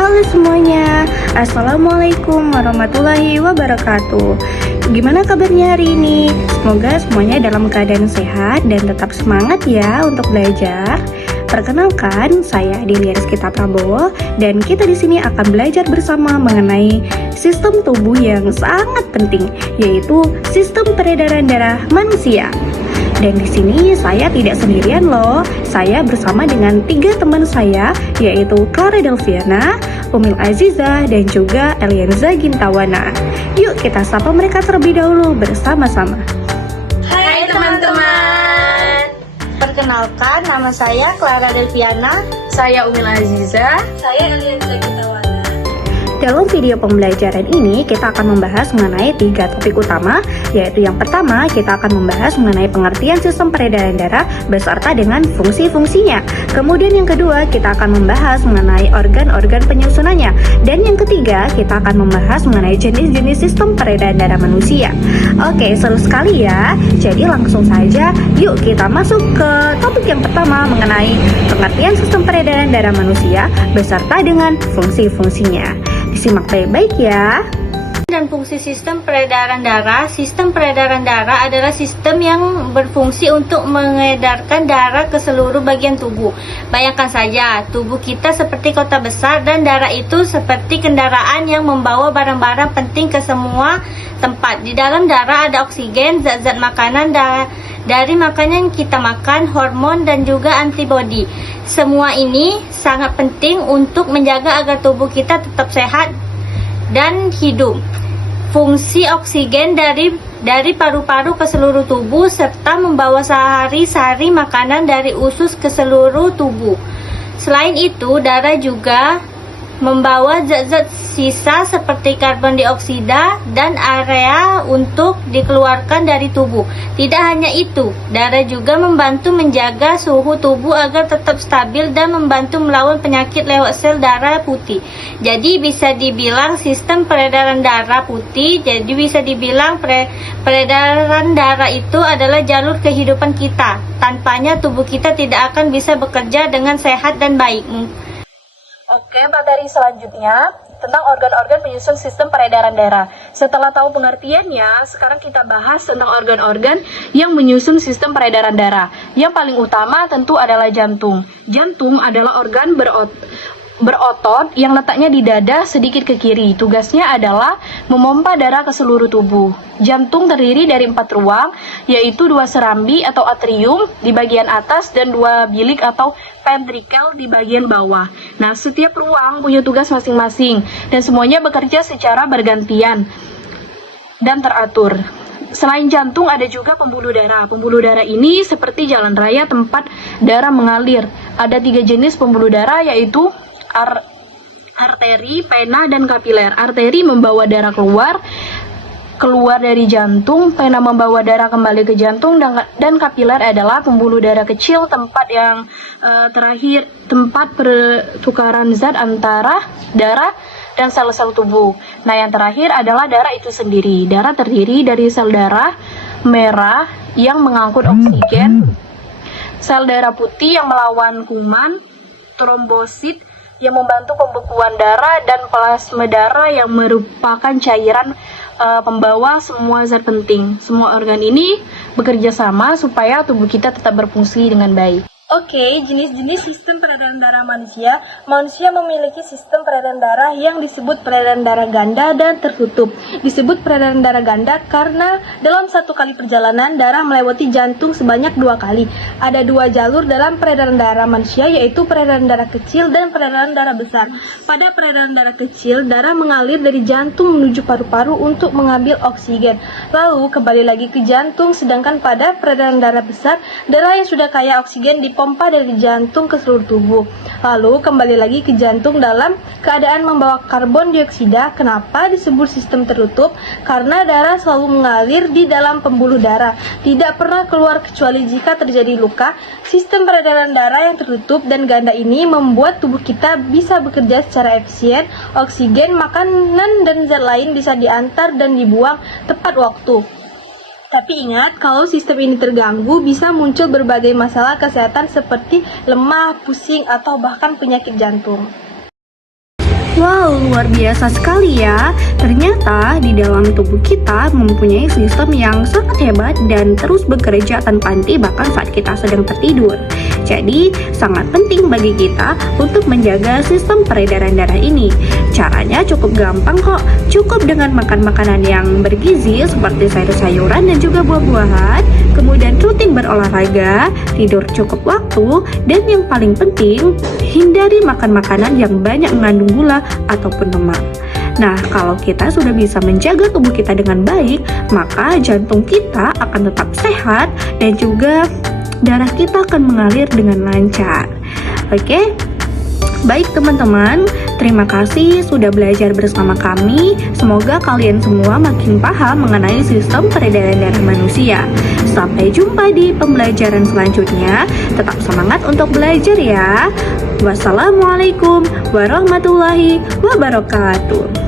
Halo semuanya, Assalamualaikum warahmatullahi wabarakatuh. Gimana kabarnya hari ini? Semoga semuanya dalam keadaan sehat dan tetap semangat ya untuk belajar. Perkenalkan, saya Adelia Rizkita Prabowo dan kita di sini akan belajar bersama mengenai sistem tubuh yang sangat penting, yaitu sistem peredaran darah manusia. Dan di sini saya tidak sendirian loh. Saya bersama dengan 3 teman saya, yaitu Clara Delviana, Umil Aziza, dan juga Elianza Gintawana. Yuk kita sapa mereka terlebih dahulu bersama-sama. Hai teman-teman. Perkenalkan, nama saya Clara Delviana. Saya Umil Aziza. Saya Elianza Gintawana. Dalam video pembelajaran ini, kita akan membahas mengenai 3 topik utama, yaitu yang pertama, kita akan membahas mengenai pengertian sistem peredaran darah beserta dengan fungsi-fungsinya. Kemudian yang kedua, kita akan membahas mengenai organ-organ penyusunannya. Dan yang ketiga, kita akan membahas mengenai jenis-jenis sistem peredaran darah manusia. Oke, seru sekali ya. Jadi langsung saja, yuk kita masuk ke topik yang pertama mengenai pengertian sistem peredaran darah manusia beserta dengan fungsi-fungsinya. Disimak baik-baik ya. Dan fungsi sistem peredaran darah. Sistem peredaran darah adalah sistem yang berfungsi untuk mengedarkan darah ke seluruh bagian tubuh. Bayangkan saja, tubuh kita seperti kota besar dan darah itu seperti kendaraan yang membawa barang-barang penting ke semua tempat. Di dalam darah ada oksigen, zat-zat makanan dari makanan yang kita makan, hormon dan juga antibodi. Semua ini sangat penting untuk menjaga agar tubuh kita tetap sehat dan hidup. Fungsi oksigen dari paru-paru ke seluruh tubuh serta membawa sari-sari makanan dari usus ke seluruh tubuh. Selain itu, darah juga membawa zat-zat sisa seperti karbon dioksida dan area untuk dikeluarkan dari tubuh. Tidak hanya itu, darah juga membantu menjaga suhu tubuh agar tetap stabil dan membantu melawan penyakit lewat sel darah putih. Jadi bisa dibilang sistem peredaran darah putih, jadi bisa dibilang peredaran darah itu adalah jalur kehidupan kita. Tanpanya tubuh kita tidak akan bisa bekerja dengan sehat dan baik. Oke, materi selanjutnya tentang organ-organ penyusun sistem peredaran darah. Setelah tahu pengertiannya, sekarang kita bahas tentang organ-organ yang menyusun sistem peredaran darah. Yang paling utama tentu adalah jantung. Jantung adalah organ berotot yang letaknya di dada sedikit ke kiri. Tugasnya adalah memompa darah ke seluruh tubuh. Jantung terdiri dari 4 ruang, yaitu 2 serambi atau atrium di bagian atas dan 2 bilik atau ventrikel di bagian bawah. Nah, setiap ruang punya tugas masing-masing dan semuanya bekerja secara bergantian dan teratur. Selain jantung ada juga pembuluh darah. Pembuluh darah ini seperti jalan raya tempat darah mengalir. Ada 3 jenis pembuluh darah, yaitu arteri, vena, dan kapiler. Arteri membawa darah keluar dari jantung, vena membawa darah kembali ke jantung, dan kapiler adalah pembuluh darah kecil, tempat yang terakhir, tempat pertukaran zat antara darah dan sel-sel tubuh. Nah, yang terakhir adalah darah itu sendiri. Darah terdiri dari sel darah merah yang mengangkut oksigen, sel darah putih yang melawan kuman, trombosit yang membantu pembekuan darah, dan plasma darah yang merupakan cairan pembawa semua zat penting. Semua organ ini bekerja sama supaya tubuh kita tetap berfungsi dengan baik. Oke, jenis-jenis sistem peredaran darah manusia. Manusia memiliki sistem peredaran darah yang disebut peredaran darah ganda dan tertutup. Disebut peredaran darah ganda karena dalam 1 kali perjalanan darah melewati jantung sebanyak 2 kali. Ada 2 jalur dalam peredaran darah manusia, yaitu peredaran darah kecil dan peredaran darah besar. Pada peredaran darah kecil, darah mengalir dari jantung menuju paru-paru untuk mengambil oksigen. Lalu kembali lagi ke jantung, sedangkan pada peredaran darah besar, darah yang sudah kaya oksigen dipompa dari jantung ke seluruh tubuh. Lalu kembali lagi ke jantung dalam keadaan membawa karbon dioksida. Kenapa disebut sistem tertutup? Karena darah selalu mengalir di dalam pembuluh darah, tidak pernah keluar kecuali jika terjadi luka. Sistem peredaran darah yang tertutup dan ganda ini membuat tubuh kita bisa bekerja secara efisien. Oksigen, makanan, dan zat lain bisa diantar dan dibuang tepat waktu. Tapi ingat, kalau sistem ini terganggu, bisa muncul berbagai masalah kesehatan seperti lemah, pusing, atau bahkan penyakit jantung. Wow, luar biasa sekali ya. Ternyata di dalam tubuh kita mempunyai sistem yang sangat hebat dan terus bekerja tanpa henti bahkan saat kita sedang tertidur. Jadi, sangat penting bagi kita untuk menjaga sistem peredaran darah ini. Caranya cukup gampang kok. Cukup dengan makan makanan yang bergizi seperti sayur-sayuran dan juga buah-buahan, kemudian rutin berolahraga, tidur cukup waktu, dan yang paling penting, hindari makan makanan yang banyak mengandung gula ataupun lemak. Nah, kalau kita sudah bisa menjaga tubuh kita dengan baik, maka jantung kita akan tetap sehat dan juga darah kita akan mengalir dengan lancar. Oke? Baik teman-teman, terima kasih sudah belajar bersama kami. Semoga kalian semua makin paham mengenai sistem peredaran darah manusia. Sampai jumpa di pembelajaran selanjutnya. Tetap semangat untuk belajar ya. Wassalamualaikum warahmatullahi wabarakatuh.